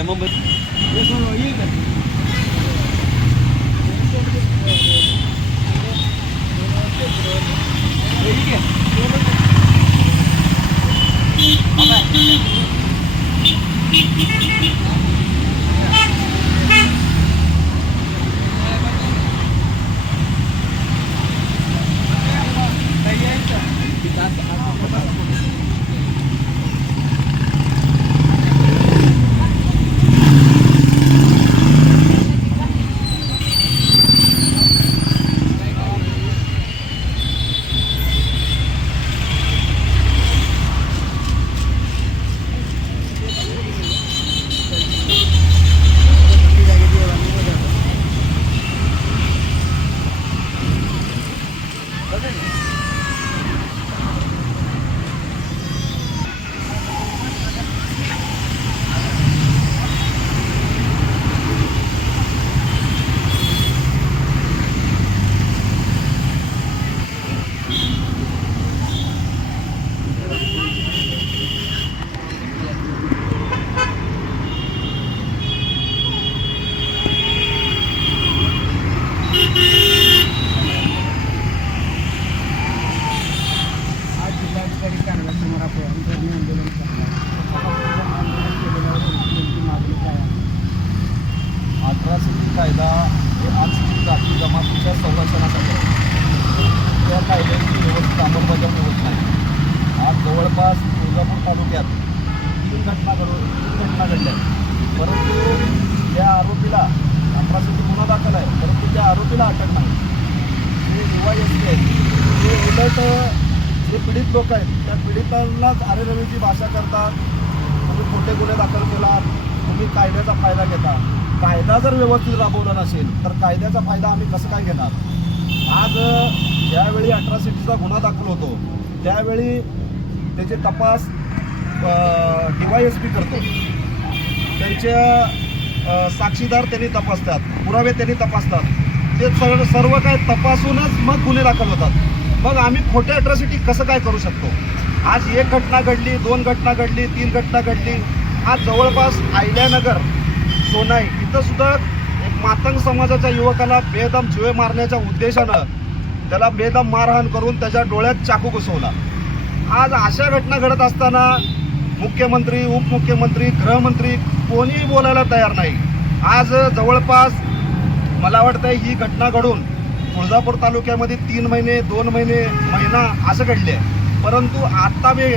ते मुंबई आज जिल्हाधिकारी कार्यालयासमोर आपण धरणे आंदोलन करणार मागणी काय आहे अठराशे कायदा हे अनुसूचित जाती संरक्षणासाठी. त्या कायद्याची व्यवस्था अंमलबजावणी होत नाही. आज जवळपास तुळजापूर तालुक्यात तीन घटना घडून तीन घटना घडल्या. परंतु त्या आरोपीला अपरासाठी गुन्हा दाखल आहे. परंतु त्या आरोपीला अटक नाही. जे युवा एस आहेत ते उलट जे पीडित लोक आहेत त्या पीडितांनाच अरेरवीची भाषा करतात. तुम्ही खोटे गुन्हे दाखल केला तुम्ही कायद्याचा फायदा घेता. कायदा जर व्यवस्थित राबवला नसेल तर कायद्याचा फायदा आम्ही कसं काय घेणार? आज ज्यावेळी अट्रॉसिटीचा गुन्हा दाखल होतो त्यावेळी त्याचे तपास डी वाय एस पी करतो. त्यांच्या साक्षीदार त्यांनी तपासतात पुरावे त्यांनी तपासतात. ते सर्व सर्व काय तपासूनच मग गुन्हे दाखल होतात. मग आम्ही खोटे अट्रॉसिटी कसं काय करू शकतो? आज एक घटना घडली दोन घटना घडली तीन घटना घडली. आज जवळपास आयल्यानगर सोनाई इथं सुद्धा एक मातंग समाजाच्या युवकाला बेदम जुवे मारण्याच्या उद्देशानं त्याला बेदम मारहाण करून त्याच्या डोळ्यात चाकू घुसवला आज अशा घटना घडत असताना मुख्यमंत्री उपमुख्यमंत्री गृहमंत्री कोणीही बोलायला तयार नाही. आज जवळपास मला वाटतंय ही घटना घडून तुळजापूर तालुक्यामध्ये तीन महिने दोन महिने महिना असं घडले परंतु आत्ता बे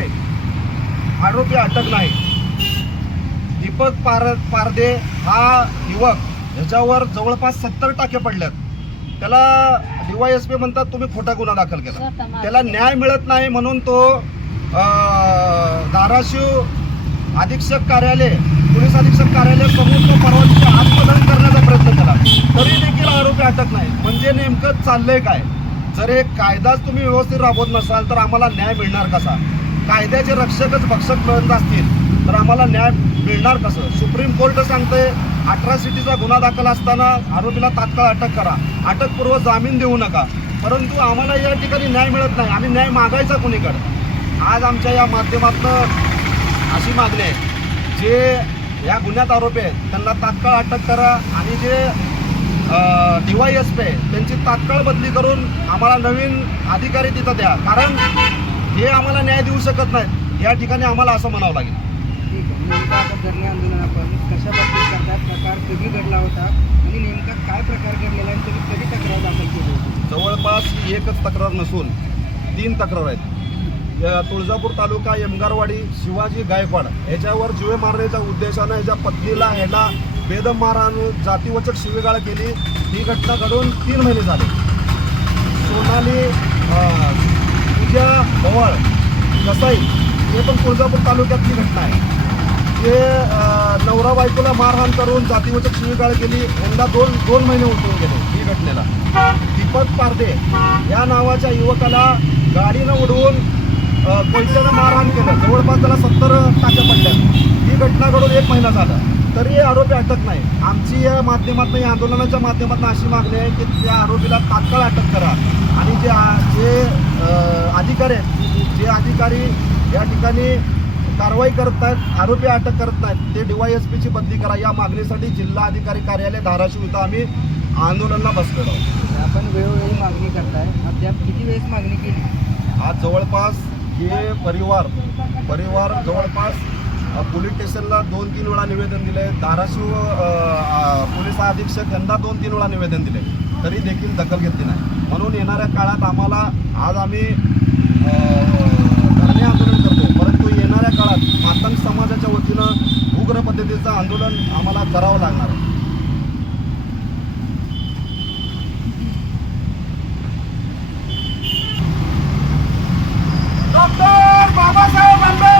आरोपी अटक नाही. दीपक पार पारदे हा युवक ह्याच्यावर जवळपास सत्तर टाके पडल्यात त्याला डीवायएस पी म्हणतात तुम्ही खोटा गुन्हा दाखल केला. त्याला न्याय मिळत नाही म्हणून तो धाराशिव अधीक्षक कार्यालय पोलीस अधीक्षक कार्यालय समोर तो परवानगी आत्मदहन करण्याचा प्रयत्न केला. तरी देखील आरोपी अटक नाही. म्हणजे नेमकं चाललंय काय? जर हे कायदाच तुम्ही व्यवस्थित राबवत नसाल तर आम्हाला न्याय मिळणार कसा? कायद्याचे रक्षकच भक्षक मिळत असतील. तर आम्हाला न्याय मिळणार कसं? सुप्रीम कोर्ट सांगते अठरा सिटीचा गुन्हा दाखल असताना आरोपीला तात्काळ अटक करा. अटकपूर्व जामीन देऊ नका. परंतु आम्हाला या ठिकाणी न्याय मिळत नाही. आम्ही न्याय मागायचा कुणीकडे? आज आमच्या या माध्यमातनं अशी मागणी आहे. जे या गुन्ह्यात आरोपी आहेत त्यांना तात्काळ अटक करा आणि जे डी वाय एस पी आहे त्यांची तात्काळ बदली करून आम्हाला नवीन अधिकारी तिथं द्या. कारण हे आम्हाला न्याय देऊ शकत नाहीत. या ठिकाणी आम्हाला असं म्हणावं लागेल. ठीक आहे. नेमका आता धरणे आंदोलन आपण कशा पद्धतीत करतात प्रकार कधी घडला होता आणि नेमका काय प्रकार घडलेला आहे आणि तुम्ही कधी तक्रार दाखल केली होती? जवळपास एकच तक्रार नसून तीन तक्रार आहेत. या तुळजापूर तालुका यमगारवाडी शिवाजी गायकवाड याच्यावर जुवे मारण्याच्या उद्देशानं याच्या पत्नीला ह्याला बेदम मारहाण जातीवचक शिवेगाळ केली. ही घटना घडून तीन महिने झाले. सोनाली पूजा भवळ कसाई हे पण तुळजापूर तालुक्यातली घटना आहे. ते नवरा बायकोला मारहाण करून जातीवचक शिवीगाळ केली यंदा दोन दोन महिने उठून गेले. ही घटनेला. दीपक पारदे या नावाच्या युवकाला गाडीनं उडवून कोयत्यानं मारहाण केलं. जवळपास त्याला सत्तर टाक्या पडल्या. ही घटना घडून एक महिना झाला. तरी हे आरोपी अटक नाही. आमची या माध्यमातून या आंदोलनाच्या माध्यमातून अशी मागणी आहे की त्या आरोपीला तात्काळ अटक करा. आणि जे जे अधिकारी आहेत जे अधिकारी या ठिकाणी कारवाई करत नाहीत आरोपी अटक करत नाहीत ते डीवायएसपीची बदली करा. या मागणीसाठी जिल्हा अधिकारी कार्यालय धाराशिव इथं आम्ही आंदोलनाला बसलेलो आहोत. आपण वेळोवेळी मागणी करताय. अद्याप किती वेळेस मागणी केली? आज जवळपास हे परिवार परिवार जवळपास पोलीस स्टेशनला दोन तीन वेळा निवेदन दिले धाराशिव पोलीस अधीक्षक यांना दोन तीन वेळा निवेदन दिले तरी देखील दखल घेतली नाही. म्हणून येणाऱ्या काळात आम्हाला आज आम्ही अ, धरणे आंदोलन करतो परंतु येणाऱ्या काळात मातंग समाजाच्या वतीनं उग्र पद्धतीचं आंदोलन आम्हाला करावं लागणार आहे. डॉक्टर बाबासाहेब आंबेडकर!